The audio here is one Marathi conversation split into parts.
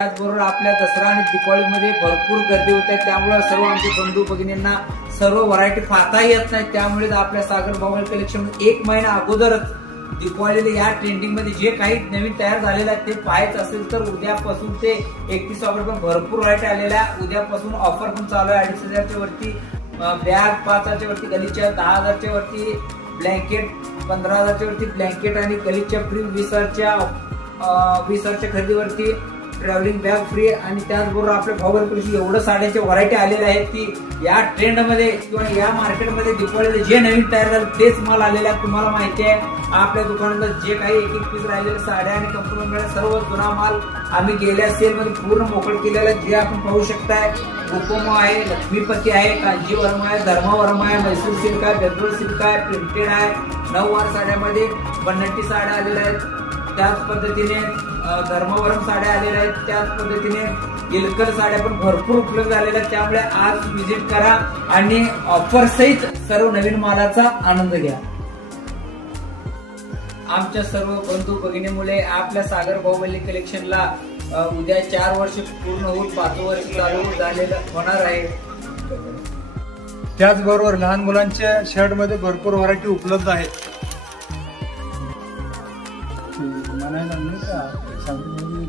त्याचबरोबर आपल्या दसरा आणि दिवाळीमध्ये भरपूर गर्दी होते, त्यामुळे सर्व आमचे बंधू भगिनींना सर्व व्हरायटी पाहता येत नाही. त्यामुळे आपल्या सागर मोबाईल कलेक्शन एक महिना अगोदरच दिवाळीला या ट्रेंडिंग मध्ये जे काही नवीन तयार झालेलं आहे ते पाहायचं असेल तर उद्यापासून ते 31 ऑगस्ट पण भरपूर व्हरायटी आलेल्या. उद्यापासून ऑफर पण चालू आहे. 2,500च्या वरती बॅग, 5,000च्या वरती गलीच्या, 10,000च्या वरती ब्लँकेट, 15,000च्या वरती ब्लँकेट आणि गलीच्या फ्री, 20,000च्या खरेदीवरती ट्रॅव्हलिंग बॅग फ्री. आणि त्याचबरोबर आपल्या भाऊबंद कृषी एवढं साड्याच्या व्हरायटी आलेल्या आहेत की या ट्रेंडमध्ये किंवा या मार्केटमध्ये दिवाळीला जे नवीन तयार झालं तेच माल आलेला आहे. तुम्हाला माहिती आहे आपल्या दुकानात जे काही एक एक पीस राहिलेल्या साड्या आणि कंपनी सर्व जुना माल आम्ही गेल्या सेलमध्ये पूर्ण मोकळ केलेला आहे. जे आपण पाहू शकताय कोकोमो आहे, लक्ष्मीपती आहे, कांजीवरम आहे, धर्मावरम आहे, मैसूर सिल्क आहे, बेंगलोर सिल्क आहे, प्रिंटेड आहे, 9 वार साड्यामध्ये 50 साड्या आलेल्या आहेत. त्याच पद्धतीने धर्मावरम साड्या आलेल्या आहेत. त्याच पद्धतीने इलकर साड्या पण भरपूर उपलब्ध झालेल्या आहेत. त्यामुळे आज विजिट करा आणि ऑफर सहित सर्व नवीन मालाचा आनंद घ्या. आमच्या सर्व बंधू भगिनीमुळे आपल्या सागर बाहुबली कलेक्शनला उद्या 4 वर्ष पूर्ण होऊन 5वं वर्ष चालू झालेलं होणार आहे. त्याचबरोबर लहान मुलांच्या शर्ट मध्ये भरपूर व्हरायटी उपलब्ध आहेत.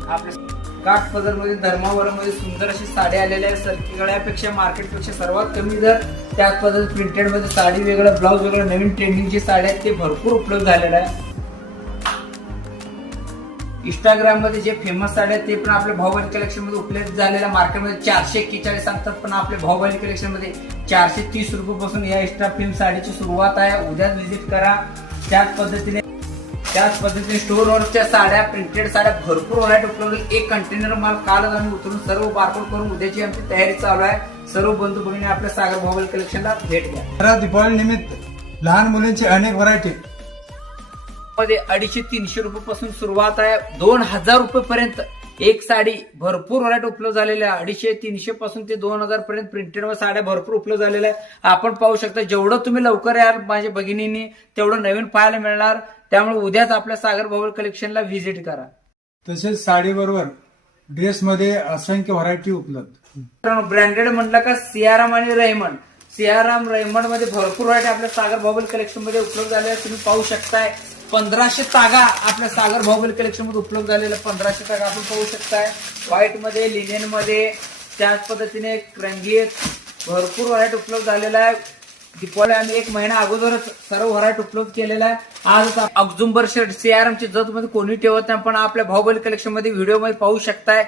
आपल्या काठपदर मध्ये धर्मावरम मध्ये सुंदर अशी साडी आलेल्या आहे. सगळ्यापेक्षा मार्केटपेक्षा सर्वात कमी दर. त्याच पद्धत प्रिंटेड मध्ये साडी वेगळं, ब्लाऊज वेगळं, नवीन ट्रेंडिंगची साडी आहेत ते भरपूर उपलब्ध झालेलं आहे. इंस्टाग्राम मध्ये जे फेमस साड्या आहेत ते पण आपल्या भाऊबंद कलेक्शन मध्ये उपलब्ध झालेल्या. मार्केटमध्ये 441 सांगतात पण आपल्या भाऊबंद कलेक्शन मध्ये 430 रुपयापासून या एक्स्ट्रा फिल्म साडीची सुरुवात आहे. उद्याच व्हिजिट करा. त्याच पद्धतीने स्टोरवरच्या साड्या, प्रिंटेड साड्या भरपूर व्हरायटी उपलब्ध. एक कंटेनर माल कालच आम्ही उतरून सर्व बारकोड करून उद्याची आमची तयारी चालू आहे. सर्व बंधू भगिनी आपल्या सागर भाऊबंद कलेक्शनला भेट द्या. दिवाळी निमित्त लहान मुलींची अनेक व्हरायटी मध्ये 250-300 रुपयापासून सुरुवात आहे. 2,000 रुपयेपर्यंत एक साडी भरपूर व्हरायटी उपलब्ध झालेल्या आहे. 250-300 पासून ते 2,000 पर्यंत प्रिंटेड व साड्या भरपूर उपलब्ध झालेल्या आहेत. आपण पाहू शकता जेवढं तुम्ही लवकर याल माझ्या भगिनींनी तेवढं नवीन पाहायला मिळणार. त्यामुळे उद्याच आपल्या सागर बाहुबली कलेक्शनला व्हिजिट करा. तसेच साडी बरोबर ड्रेस मध्ये असंख्य व्हरायटी उपलब्ध. ब्रँडेड म्हटलं का सियाराम आणि रेमंड. सियाराम रेमंड मध्ये भरपूर व्हरायटी आपल्या सागर बाहुबली कलेक्शन मध्ये उपलब्ध झाल्या. तुम्ही पाहू शकताय 1500 तागा आपल्या सागर बाहुबली कलेक्शन मध्ये उपलब्ध झालेला. 1500 तागा आपण पाहू शकताय. व्हाईट मध्ये, लिनेन मध्ये, त्याच पद्धतीने रंगीत भरपूर व्हरायटी उपलब्ध झालेला आहे. दिवाळी आम्ही एक महिना अगोदरच सर्व व्हरायटी उपलब्ध केलेला आहे. आज अगजुंबर शर्ट सियारामची जत मध्ये कोणी ठेवत नाही पण आपल्या बाहुबली कलेक्शन मध्ये व्हिडिओ मध्ये पाहू शकताय